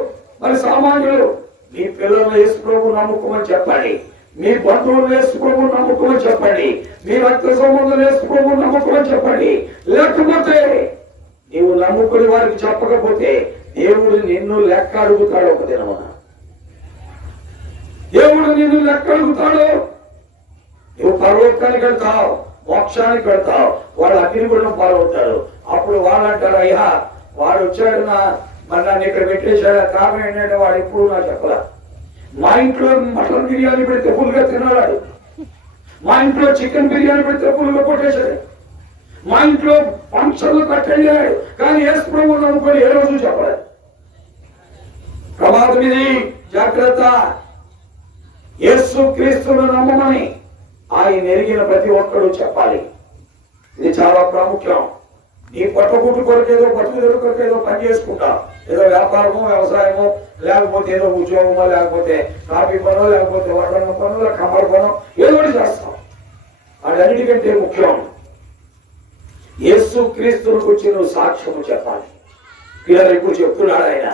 మరి సామాన్యులు, మీ పిల్లలు యేసు ప్రభు నమ్ముకోమని చెప్పండి. మీ బంధువులు యేసు ప్రభు నమ్ముకోమని చెప్పండి. మీ రక్త సంబంధులు యేసు ప్రభు నమ్ముకోమని చెప్పండి. లేకపోతే నీవు నమ్ముకుని వారికి చెప్పకపోతే దేవుడు నిన్ను లెక్క అడుగుతాడు. ఒక దినమున దేవుడు నిన్ను లెక్క అడుగుతాడు. నువ్వు పరలోకానికి వెళ్తావు, మోక్షానికి వెళ్తావు, వాళ్ళు అగ్నిగుండం పాల్గొంటారు. అప్పుడు వాళ్ళు అంటారు, అయ్యా వాడు వచ్చాడు, మరి నన్ను ఇక్కడ పెట్టేశాడు, కారణం ఏంటంటే వాడు ఎప్పుడు నాకు చెప్పలా. మా ఇంట్లో మటన్ బిర్యానీ పెడితే ఫుల్గా తిన్నాడు, మా ఇంట్లో చికెన్ బిర్యానీ పెడితే ఫుల్గా కొట్టేశాడు, మా ఇంట్లో ఫంక్షన్లు కట్టెళ్ళాడు, కానీ యేసు ప్రభువు నమ్ముకొని ఏ రోజు చెప్పలేదు. ప్రమాదం ఇది, జాగ్రత్త. యేసు క్రీస్తును నమ్మమని ఆయన ఎరిగిన ప్రతి ఒక్కరూ చెప్పాలి. ఇది చాలా ప్రాముఖ్యం. నీ పట్టుకుట్టు కొరకేదో, బతుకు కొరకేదో పని చేసుకుంటా ఏదో వ్యాపారమో వ్యవసాయమో లేకపోతే ఏదో ఉద్యోగమో లేకపోతే కాఫీ పనో లేకపోతే వడ్రంగ పనో కమల పనో ఏదో ఒకటి చేస్తాం. వాటన్నిటికంటే ముఖ్యం యేసు క్రీస్తుని గురించి నువ్వు సాక్ష్యము చెప్పాలి. పిల్లలు ఇప్పుడు చెప్తున్నాడు ఆయన.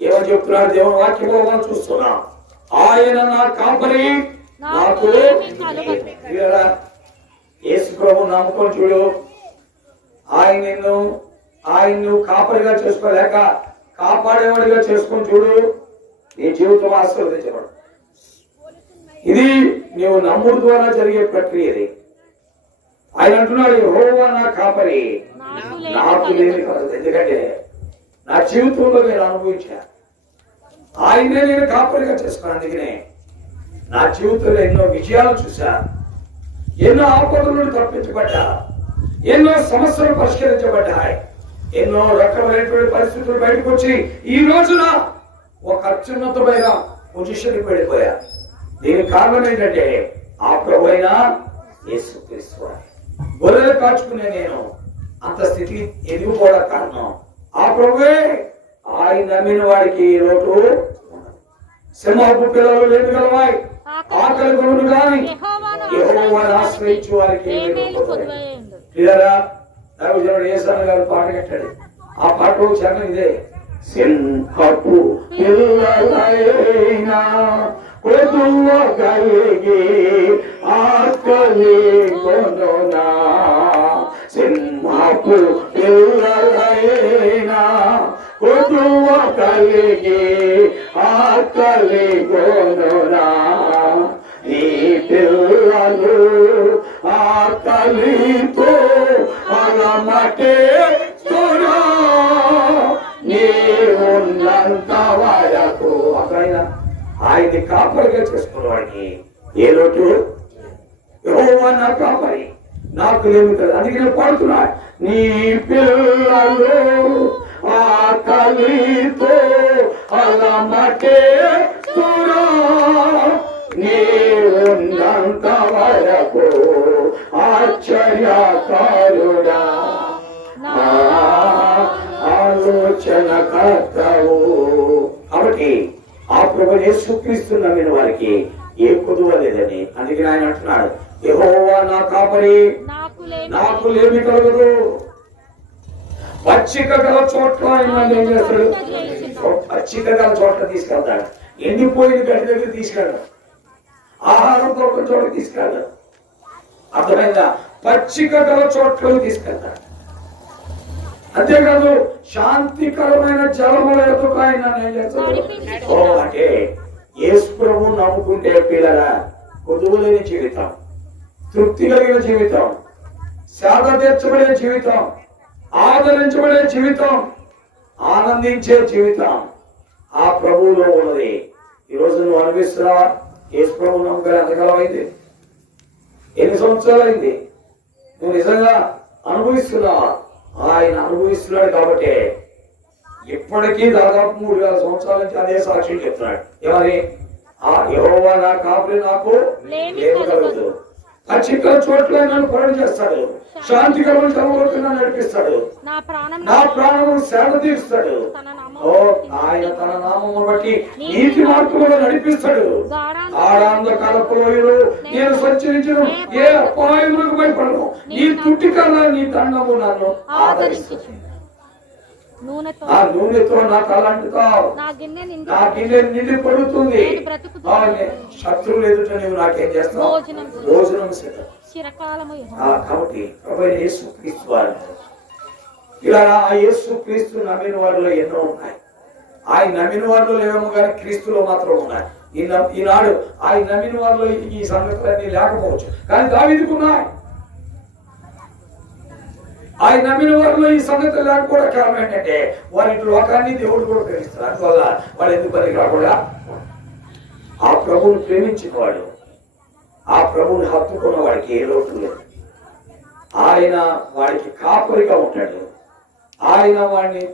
ఏమని చెప్తున్నాడు? దేవుని వాక్యంలో మనం చూస్తున్నాం. ఆయన నా కాపరి, నాకు యేసు ప్రభు నమ్ముకొని చూడు. ఆయన్ను కాపరిగా చేసుకోలేక కాపాడేవాడిగా చేసుకొని చూడు, నీ జీవితం ఆశీర్వదించబడు. ఇది నీవు నమ్ముడు ద్వారా జరిగే ప్రక్రియ. ఆయన అంటున్నాడు, యెహోవా నా కాపరి, నాకు లేని కలదు. ఎందుకంటే నా జీవితంలో నేను అనుభవించా, ఆయనే నేను కాపరిగా చేసుకున్నాను. అందుకనే నా జీవితంలో ఎన్నో విజయాలు చూశా, ఎన్నో ఆపదల నుండి తప్పించబడ్డా, ఎన్నో సమస్యలు పరిష్కరించబడ్డాయి, ఎన్నో రకమైనటువంటి పరిస్థితులు బయటకు వచ్చి ఈ రోజున ఒక అత్యున్నతమైన పొజిషన్ పడిపోయా. దీనికి కారణం ఏంటంటే ఆ ప్రభు అయిన యేసుక్రీస్తు. గొర్రెలు కాచుకునే నేను అంత స్థితికి ఎదిగిపోవడం కారణం ఆ ప్రభువే. ఆయన నమ్మిన వాడికి ఈ లోటు సింహపు పిల్లలు లేని గలవాయి, ఆకలి కొనుడు గాని యెహోవాను ఆశ్రయించు వారికి పిల్లరా. దైవజనుడు యేసన్న గారు పాట కట్టాడు. ఆ పాట చరణం ఇదే. సింహపు పిల్లలైనా కొదువ కలిగి ఆకలి కొనునా, సింహపు పిల్లలైనా కొదువ కలిగి ఆకలి కొనునా, ఈ పిల్లలు ఆకలితో అలమటే నీవున్నంత వరకు అక్కడైనా ఆయన్ని కాపరిగా చేసుకున్నవాడికి ఏ లోటు? యెహోవా నా కాపరి, నాకు లేమి కదా. అందుకే నేను పాడుతున్నా, నీ పిల్లలు ఆకలితో అలమటే నీవున్నంత వరకు ఆశ్చర్యకారుడా, ఆలోచన కర్తవు. కాబట్టి ఆ ప్రభు యేసుక్రీస్తు నమ్మిన వారికి ఏ కొదువ లేదని. అందుకే ఆయన అంటున్నాడు, యెహోవా నా కాపరి, నాకు లేమి కలగదు. పచ్చిక గల చోట్ల ఆయన ఏం చేస్తాడు? పచ్చిక గల చోట్ల తీసుకెళ్తాడు. ఎండిపోయిన గడ్డి దగ్గర తీసుకెళ్ళాడు, ఆహారం దొరకని చోట తీసుకెళ్ళాడు. అర్థమైందా? పచ్చిక గల చోట్లకు తీసుకెళ్తాడు. అంతేకాదు శాంతికరమైన జలముల ఎదుగు ఆయన ఏం చేస్తాడు? అంటే యేసు ప్రభువు నమ్ముకుంటే పిల్లరా, కొదువులేని జీవితం, తృప్తి కలిగిన జీవితం, సేద తీర్చబడే జీవితం, ఆదరించబడే జీవితం, ఆనందించే జీవితం ఆ ప్రభువులో ఉన్నది. ఈరోజు నువ్వు అనిపిస్తున్నావా? యేసు ప్రభువు నమ్మకం ఎంతకాలం అయింది? ఎన్ని సంవత్సరాలు అయింది? నువ్వు నిజంగా అనుభవిస్తున్నావా? ఆయన అనుభవిస్తున్నాడు కాబట్టి ఇప్పటికీ దాదాపు 3000 సంవత్సరాల నుంచి అదే సాక్షులు చెప్తున్నాడు. ఏమని? ఆ యెహోవా నా కాపరి, నాకు లేమి కలగదు. ఆ చిక్కల చోట్ల నన్ను పరణ చేస్తాడు, శాంతికరమైన తమలోకి నన్ను నడిపిస్తాడు, నా ప్రాణము సేద తీరుస్తాడు. ఆయన తన నామమును బట్టి నీతి మార్గంలో నడిపిస్తాడు. ఆడంధకారపు లోయలో నేను సంచరించను, ఏ అపాయములకు భయపడను. నీ తుట్టి కన్నా నీ దండము నన్ను ఆదరిస్తుంది. ఆ నూనెతో నా తలంటుతావు, నా గిన్నె నిండి పడుతుంది. శత్రువులు ఎదుట నువ్వు నాకేం చేస్తావు? భోజనం కాబట్టి యేసుక్రీస్తు వారు ఇలా ఆ యేసుక్రీస్తు నమ్మిన వారిలో ఎన్నో ఉన్నాయి. ఆయన నమ్మిన వారిలో లేవేమో కానీ క్రీస్తులో మాత్రం ఉన్నాయి. ఈనాడు ఆయన నమ్మిన వారిలో ఈ సంగతులన్నీ లేకపోవచ్చు, కానీ దావీదుకు ఉన్నాయి. ఆయన నమ్మిన వారిలో ఈ సంగతులు లేకపోవడం కారణం ఏంటంటే వారి లోకాన్ని దేవుడు కూడా ప్రేమిస్తారు. అందువల్ల వాడు ఎందుకు పనికి రాకుండా ఆ ప్రభువుని ప్రేమించిన వాడు, ఆ ప్రభువుని హత్తుకున్న వాడికి ఏ లోటు లేదు. ఆయన వాడికి కాపరిగా ఉంటాడు, ఆయన వాడిని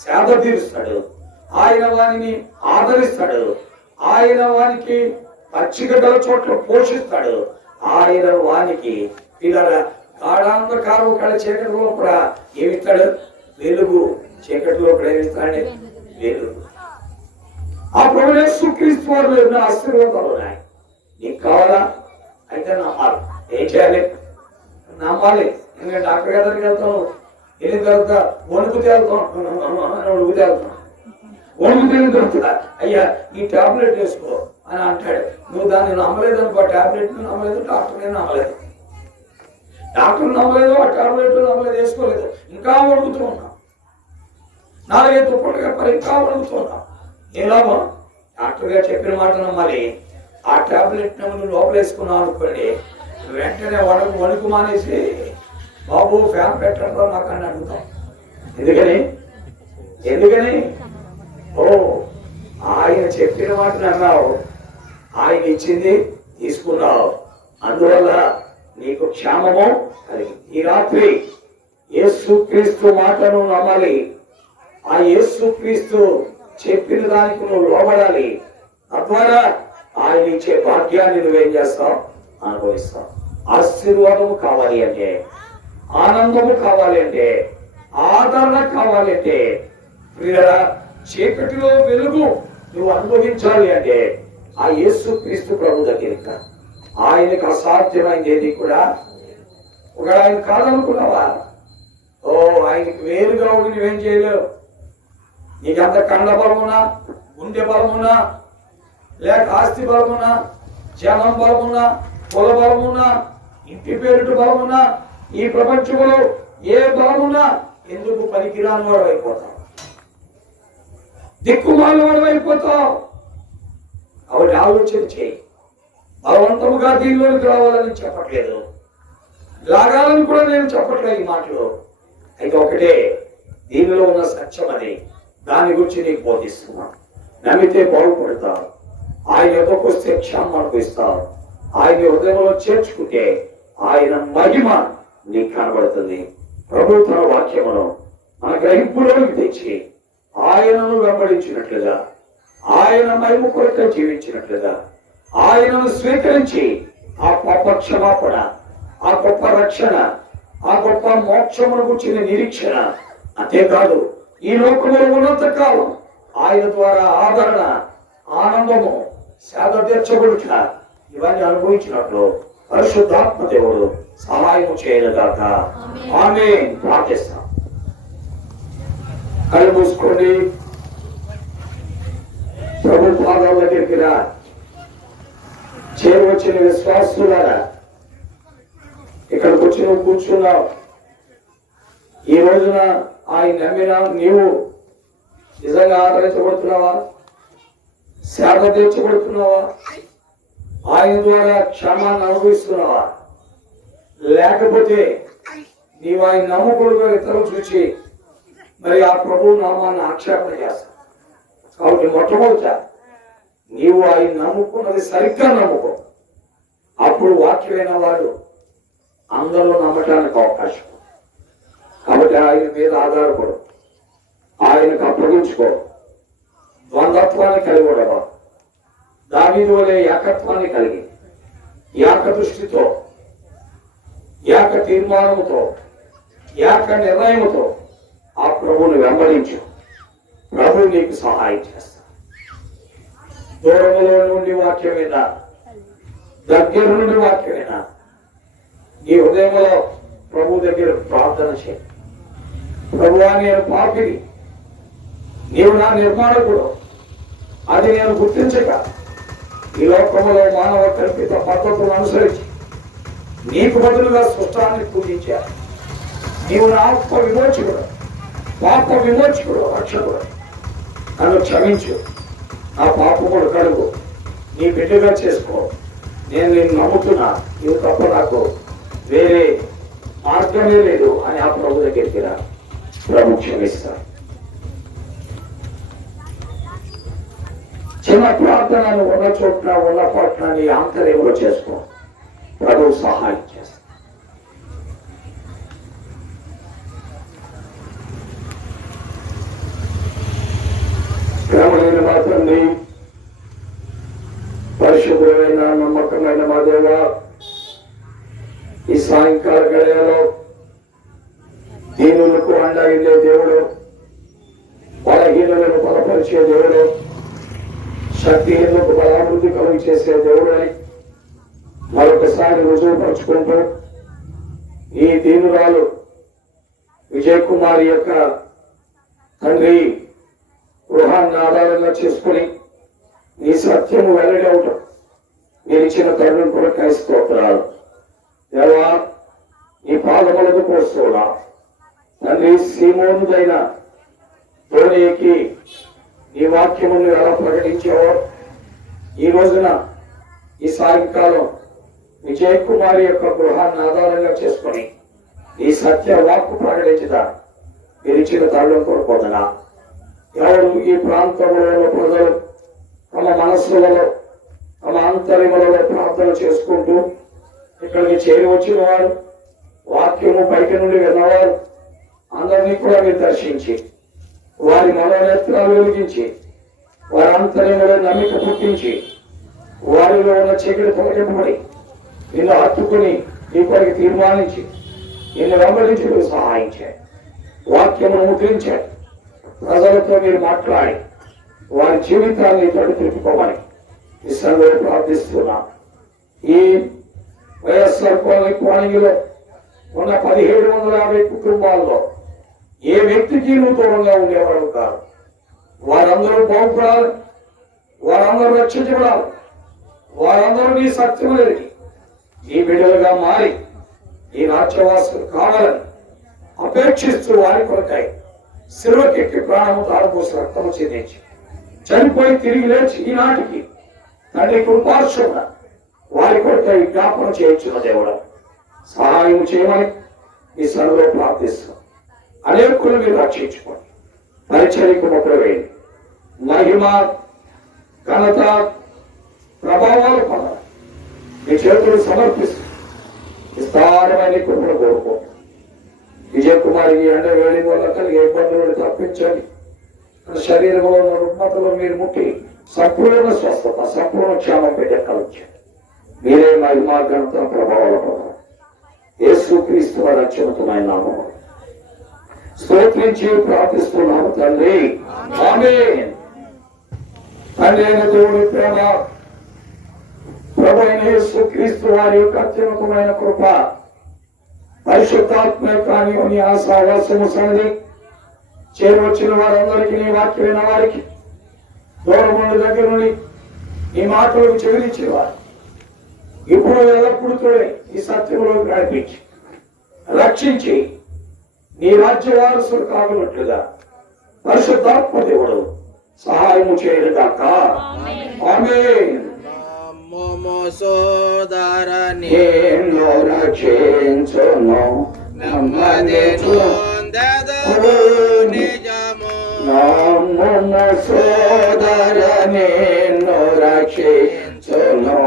సేద తీరుస్తాడు, ఆయన వాడిని ఆదరిస్తాడు, ఆయన వానికి పచ్చిక గల చోట్ల పోషిస్తాడు, ఆయన వానికి పిల్లల గాఢాంధకారం కళ చీకటిలో కూడా ఏమిస్తాడు? వెలుగు. చీకటిలో కూడా ఏమిస్తాడు? వెలుగు. ఆ ప్రభు యేసుక్రీస్తు వారిలో ఎన్నో ఆశీర్వాదాలు ఉన్నాయి. నీకు కావాలా? అయితే నమ్మాలి. ఏం చేయాలి? నమ్మాలి. ఎందుకంటే డాక్టర్ గారి దగ్గరికి వెళ్తాను, వెళ్ళిన తర్వాత వణుకు తేలుతాం, వణుకు తేలుతుందా, అయ్యా ఈ టాబ్లెట్ వేసుకో అని అంటాడు. నువ్వు దాన్ని నమ్మలేదు అనుకో, టాబ్లెట్ నమ్మలేదు, డాక్టర్ నమ్మలేదు, డాక్టర్ నమ్మలేదు, ఆ టాబ్లెట్ నమ్మలేదు, వేసుకోలేదు, ఇంకా వణుకుతూ ఉన్నాం. 4-5 తుప్పలుగా పరి ఇంకా వణుకుతూ ఉన్నాం. ఏ లాభం? డాక్టర్ గారు చెప్పిన మాట నమ్మాలి. ఆ టాబ్లెట్ నువ్వు లోపల వేసుకున్నావు అనుకోండి, వెంటనే వణుకు మానేసి బాబు ఫ్యాన్ పెట్టడంలో నాకు అని అడుగుతాం. ఎందుకని ఓ ఆయన చెప్పిన మాట అన్నావు, ఆయన ఇచ్చింది తీసుకున్నావు, అందువల్ల నీకు క్షేమము కలిగింది. ఈ రాత్రి యేసుక్రీస్తు మాటను నమ్మాలి. ఆ యేసుక్రీస్తు చెప్పిన దానికి నువ్వు లోబడాలి. తద్వారా ఆయన ఇచ్చే భాగ్యాన్ని నువ్వేం చేస్తావు? అనుభవిస్తావు. ఆశీర్వాదము కావాలి అంటే, ఆనందము కావాలి అంటే, ఆదరణ కావాలి అంటే, ప్రియులారా చీకటిలో వెలుగు నువ్వు అనుభవించాలి అంటే ఆ యేసుక్రీస్తు ప్రభు దగ్గరికి ఆయనకు అసాధ్యమైంది ఏది కూడా. ఒక ఆయన కాదనుకున్నావా? ఓ ఆయనకి వేరుగా ఉండి నువ్వేం చేయలేవు. నీకంత కండ బలమున్నా, గుండె బలమున్నా, లేక ఆస్తి బలమున్నా, జనం బలమున్నా, కుల బలమున్నా, ఇంటి పేరుట బలమున్నా, ఈ ప్రపంచంలో ఏ బలమున్నా ఎందుకు పనికిరాని వాడు అయిపోతావు, దిక్కుమాల వాడు అయిపోతావు. కాబట్టి ఆలోచన చేయి. బలవంతముగా దీనిలోనికి రావాలని చెప్పట్లేదు, లాగాలని కూడా నేను చెప్పట్లేదు ఈ మాటలు. అయితే ఒకటే, దీనిలో ఉన్న సత్యం అది, దాని గురించి నీకు బోధిస్తున్నాను. నమ్మితే బాగుపడతావు, ఆయన ఎదుకు వస్తే క్షేమం అనుభవిస్తావు, ఆయన హృదయంలో చేర్చుకుంటే ఆయన మహిమ నీకు కనబడుతుంది. ప్రభు తన వాక్యమును మన గ్రహింపులోకి తెచ్చి ఆయనను వెంబడించినట్లుగా, ఆయన మహిమ కొరకు జీవించినట్లుగా, ఆయనను స్వీకరించి ఆ గొప్ప క్షమాపణ, ఆ గొప్ప రక్షణ, ఆ గొప్ప మోక్షమును గుర్చిన నిరీక్షణ, అంతేకాదు ఈ లోకంలో ఉన్నంత కాలం ఆయన ద్వారా ఆదరణ, ఆనందము, సేద తీర్చబడుట ఇవన్నీ అనుభవించినట్లు పరిశుద్ధాత్మ దేవుడు సహాయం చేయనుగాక. ఆమేన్. ప్రార్థిస్తాం. కళ్ళు మూసుకోండి. ప్రభు పాదాల దగ్గరికి రా. చేరువచ్చిన విశ్వాసులారా, ఇక్కడికి వచ్చి నువ్వు కూర్చున్నావు. ఈ రోజున ఆయన నమ్మినా నీవు నిజంగా ఆదరించబడుతున్నావా? సేద తీర్చబడుతున్నావా? ఆయన ద్వారా క్షమాన్ని అనుభవిస్తున్నావా? లేకపోతే నీవు ఆయన నమ్ముకుడుగా ఇతరులు చూసి మరి ఆ ప్రభువు నామాన్ని ఆక్షేపణ చేస్తావు. కాబట్టి మొట్టమొదట నీవు ఆయన నమ్ముకున్నది సరిగ్గా నమ్ముకో. అప్పుడు వాక్యమైన వాడు అందరూ నమ్మటానికి అవకాశం. కాబట్టి ఆయన మీద ఆధారపడు, ఆయనకు అప్పగించుకో. ద్వంద్వత్వాన్ని కలిగి ఉండవా? దావీదు వలె ఏకత్వాన్ని కలిగి, ఏక దృష్టితో, ఏక తీర్మానముతో, ఏక నిర్ణయముతో ఆ ప్రభువుని వెంబడించు. ప్రభు నీకు సహాయం చేస్తా. దూరములో నుండి వాక్యమేనా, దగ్గర నుండి వాక్యమేనా, నీ హృదయంలో ప్రభు దగ్గర ప్రార్థన చేయి. ప్రభువా, నేను పాపిని, నీవు నా నిర్మాణకుడు, అది నేను గుర్తించక ఈ లోకంలో మానవ కల్పిత పద్ధతులను అనుసరించి నీకు బదులుగా సృష్టాన్ని పూజించాను. నీవు నా ఆత్మ విమోచకుడు, పాప విమోచకుడు, రక్షకుడు. నన్ను క్షమించు, నా పాపముడు కడుగు, నీ బిడ్డగా చేసుకో. నేను నిన్ను నమ్ముతున్నా, నీవు తప్ప నాకు వేరే మార్గమే లేదు అని ఆ ప్రభు దగ్గరికి రా. ప్రభు క్షమిస్తా. చిన్న ప్రార్థనను ఉన్న చోట్ల, ఉన్న పట్ల నీ ఆంతర్యంలో చేసుకో. ప్రభు సహాయం చేస్తా. క్రమమైన మా తండ్రి, పరిశుభ్రమైన నమ్మకమైన మా దేవ, ఈ సాయంకాల గడియలో దీనులకు అండగిండే దేవుడు, బలహీనులను బలపరిచే దేవుడు, శక్తిహీనులకు బలాభివృద్ధి కలుగు చేసే దేవుడు అని మరొకసారి రుజువుపరుచుకుంటూ ఈ దీనురాలు విజయ్ కుమార్ యొక్క తండ్రి గృహాన్ని ఆధారంగా చేసుకుని ఈ సత్యము వెల్లడి అవటం మీరు ఇచ్చిన తండ్రిని కూడా స్తోత్రాలు. దేవా నీ పాదములకు పోస్తున్నా తండ్రి, సీమోనుదైన ధోనికి నీ వాక్యమును ఎలా ప్రకటించావో ఈ రోజున ఈ సాయంకాలం విజయ్ కుమార్ యొక్క గృహాన్ని ఆధారంగా చేసుకుని ఈ సత్య వాక్కు ప్రకటించదా మీరు ఇచ్చిన తండ్రిని కోరుకోదనా. ఎవరు ఈ ప్రాంతంలో ప్రజలు తమ మనస్సులలో తమ అంతర్యములలో ప్రార్థన చేసుకుంటూ ఇక్కడికి చేరి వచ్చిన వారు, వాక్యము బయట నుండి విన్నవారు అందరినీ కూడా మీరు దర్శించి వారి మనోనేత్రాలు వెలిగించి వారి అంతర్యములో నమ్మిక పుట్టించి వారిలో ఉన్న చీకటి తొలగింపబడి నిన్ను హత్తుకుని నీ కొరకు తీర్మానించి నిన్ను వెంబడించడం సహాయించాయి. వాక్యమును ముద్రించాయి. ప్రజలతో మీరు మాట్లాడి వారి జీవితాన్ని తడుపుకోమని ఈ సందర్భంగా ప్రార్థిస్తున్నా. ఈ వైఎస్ఆర్ కోణిలో ఉన్న 1750 కుటుంబాల్లో ఏ వ్యక్తికి నువ్వు దూరంగా ఉండేవాడు కాదు. వారందరూ బాగుపడాలి, వారందరూ రక్షించబడాలి, వారందరూ నీ సత్యం ఎరిగి నీ బిడ్డలుగా మారి ఈ రాజ్యవాసులు కావాలని అపేక్షిస్తూ వారి కొరకై శిలువకెక్కి ప్రాణము తాడుపోసి రక్తము చెందించి చనిపోయి తిరిగి లేచి ఈనాటికి తండ్రి కృపార్శ్వమున వారి కొరకై జ్ఞాపనం చేయించిన దేవుడు సహాయం చేయమని ఈ సన్నిధిలో ప్రార్థిస్తున్నాం. అనేకులు మీరు రక్షించుకోండి, పరిచర్యకు మొక్కలు వేయండి, మహిమ ఘనత ప్రభావాలు పొందాలి. మీ చేతులు సమర్పిస్తూ విస్తారమైన కృపను కోరుకో. విజయ్ కుమార్ ఈ ఎండ వేడి వల్ల కలిగే ఇబ్బందులను తప్పించండి. శరీరంలో ఉన్న రుగ్మతలు మీరు ముట్టి సంపూర్ణ స్వస్థత, సంపూర్ణ క్షేమం పెట్టగలించండి. మీరే మహిమ ఘనత ప్రభావాలు పొందాలి. యేసుక్రీస్తు వారి రక్షణమైన నామములో స్తోత్రించి ప్రార్థిస్తున్నాము తండ్రి, ఆమేన్. తండ్రి అయిన దేవుని ప్రేమ, ప్రభు అయిన యేసుక్రీస్తు వారి యొక్క అత్యున్నతమైన కృప, పరిశుద్ధాత్మ కాని ఆశావాసము సన్నిధి చేరవచ్చిన వారందరికీ, నీ వాక్యమైన వారికి, దూరం దగ్గర నుండి నీ మాటలకు చెవిలిచ్చిన వారు ఇప్పుడు ఎల్లప్పుడూ తోడే ఈ సత్యంలో నడిపించి రక్షించి నీ రాజ్య వారసులు కాగలట్లుగా పరిశుద్ధాత్మ దేవుడు సహాయము చేయగాక. ఆమేన్. సోదరని రక్షించును నిజము నమ్ము సోదరని రక్షించును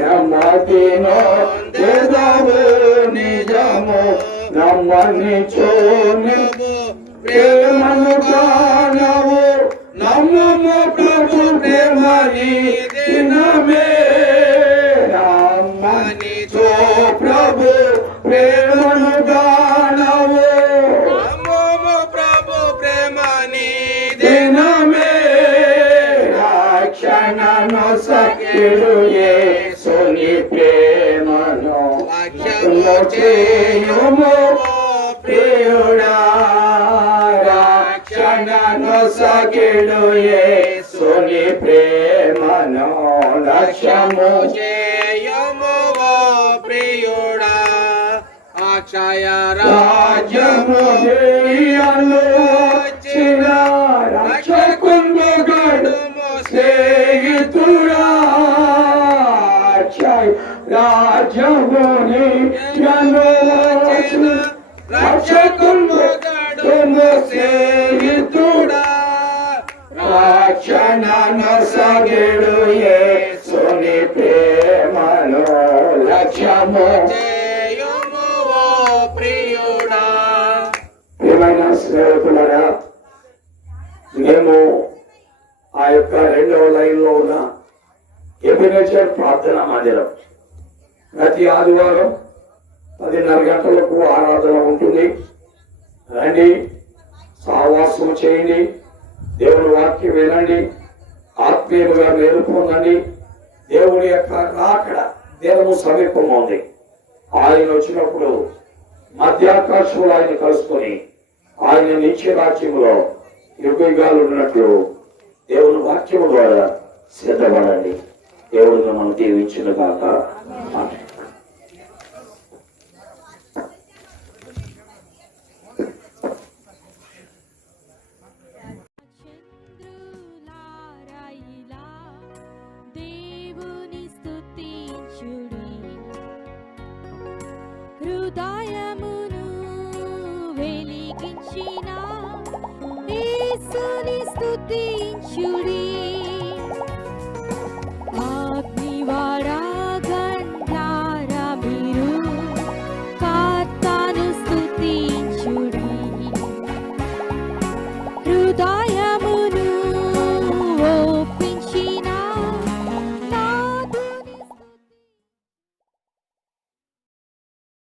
నమ్మదినో నిజము నమ్మని చోను ప్రేమను కానవు నమ్మము ప్రభు ప్రేమని దినమే నమ్మని చో ప్రభు ప్రేమను కానవు నమ్మము ప్రభు ప్రేమని దినమే రక్షణను సఖ్యుడు యేసుని ప్రేమను చేయుము ప్రియుడా రక్షణను సఖ్యుడు యేసుని ప్రేమను లక్ష్యము చేయము ప్రియుడా అక్షయ రాజ్యము వచ్చిన రక్షకుండు గడుము స్నేహితుడా రాజ్యముని రక్షకుండు గడుము స్నేహితుడా రక్షణను సగిడు యేసుని ప్రేమను లక్ష్యము చేయము ప్రియుడా. ప్రియమైన స్నేహితులారా, మేము ఆ యొక్క 2వ లైన్లో ఉన్న ఎబినేజర్ ప్రార్థనా మందిరం ప్రతి ఆదివారం 10:30 గంటలకు ఆరాధన ఉంటుంది. రండి, సహవాసం చేయండి, దేవుని వాక్యం వినండి, ఆత్మీయులుగా మేలు పొందండి. దేవుని యొక్క రాకడ దినము సమీపంగా ఉంది. ఆయన వచ్చినప్పుడు మధ్యాకాశంలో ఆయన కలుసుకొని ఆయన నిత్య రాజ్యంలో యుగాలు ఉన్నట్లు దేవుని వాక్యము ద్వారా సిద్ధపడండి. దేవుడు మనం దీవించిన కాక. ఆమేన్. చంద్రులారాయిలా దేవుని స్తుతించుడి, హృదయమును వెలిగించిన యేసుని స్తుతించుడి.